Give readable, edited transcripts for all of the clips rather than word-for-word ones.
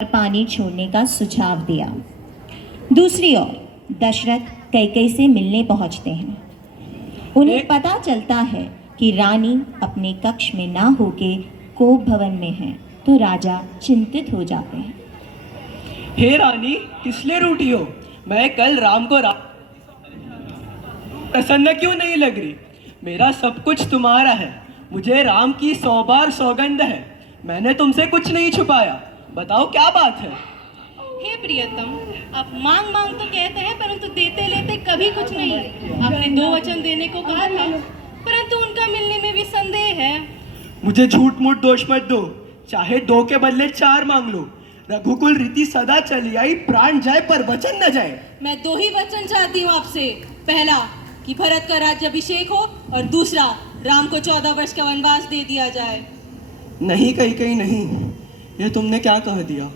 पानी छोड़ने का सुझाव दिया। दूसरी ओर दशरथ कैकेयी से मिलने पहुंचते हैं। उन्हें पता चलता है कि रानी अपने कक्ष में ना होके कोप भवन में है, तो राजा चिंतित हो जाते हैं। हे रानी, किस लिए रूठी हो? मैं कल राम को प्रसन्न क्यों नहीं लग रही? मेरा सब कुछ तुम्हारा है। मुझे राम की 100 बार सौगंध है। मैंने तुमसे कुछ नहीं छुपाया। बताओ क्या बात है? हे प्रियतम, आप मांग मांग तो कहते हैं, परंतु देते लेते कभी कुछ नहीं। आपने 2 वचन देने को कहा था, परंतु उनका मिलने में भी संदेह है। मुझे झूठ मूठ दोष मत दो। चाहे 2 के बदले 4 मांग लो। रघुकुल रीति सदा चली आई, प्राण जाए पर वचन न जाए। मैं 2 ही वचन चाहती हूँ आपसे। पहला कि भरत का राज्याभिषेक हो, और दूसरा राम को 14 वर्ष का वनवास दे दिया जाए। नहीं कैकेयी नहीं, ये तुमने क्या कह दिया?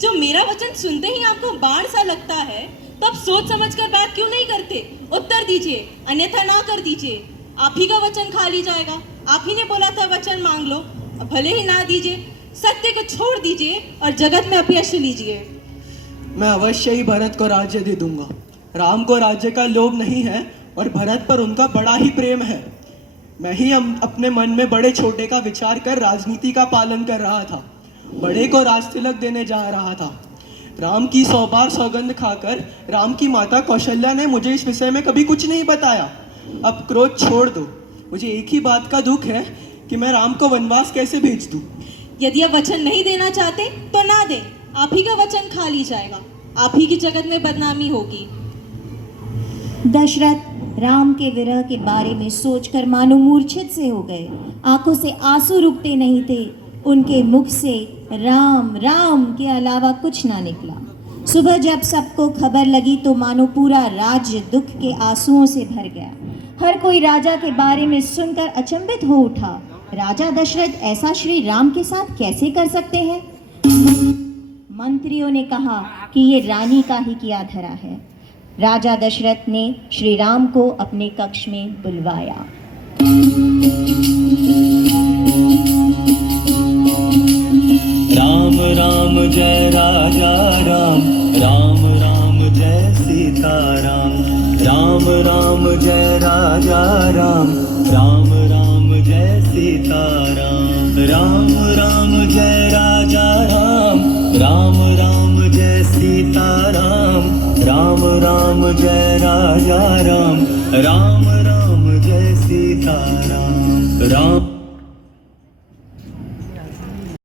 जो मेरा वचन सुनते ही आपको बाण सा लगता है, तो आप सोच समझकर बात क्यों नहीं करते? उत्तर दीजिए, अन्यथा ना कर दीजिए। आप ही का वचन खा ली जाएगा। आप ही ने बोला था वचन मांग लो। अब भले ही ना दीजिए, सत्य को छोड़ दीजिए और जगत में अपयश लीजिए। मैं अवश्य ही भरत को राज्य दे दूंगा। राम को राज्य का लोभ नहीं है और भरत पर उनका बड़ा ही प्रेम है। मैं ही अपने मन में बड़े छोटे का विचार कर राजनीति का पालन कर रहा था। बड़े को राज तिलक देने जा रहा था। राम की 100 बार सौगंध खाकर राम की माता कौशल्या ने मुझे इस विषय में कभी कुछ नहीं बताया। अब क्रोध छोड़ दो। मुझे एक ही बात का दुख है कि मैं राम को वनवास कैसे भेज दूं। यदि आप वचन नहीं देना चाहते तो ना दें। आप ही का वचन खा ली जाएगा। आप ही की जगत में बदनामी होगी। दशरथ राम के विरह के बारे में सोचकर मानो मूर्छित से हो गए। आंखों से आंसू रुकते नहीं थे। उनके मुख से राम राम के अलावा कुछ ना निकला। सुबह जब सबको खबर लगी तो मानो पूरा राज्य दुख के आंसुओं से भर गया। हर कोई राजा के बारे में सुनकर अचंभित हो उठा। राजा दशरथ ऐसा श्री राम के साथ कैसे कर सकते हैं? मंत्रियों ने कहा कि ये रानी का ही किया धरा है। राजा दशरथ ने श्री राम को अपने कक्ष में बुलवाया। राम राम जय राजा राम, राम राम जय सीता राम। राम राम जय राजा राम, राम राम जय सीता राम। राम राम जय राजा राम, राम राम जय सीता राम। राम राम जय राजा राम, राम राम जय सीता राम। राम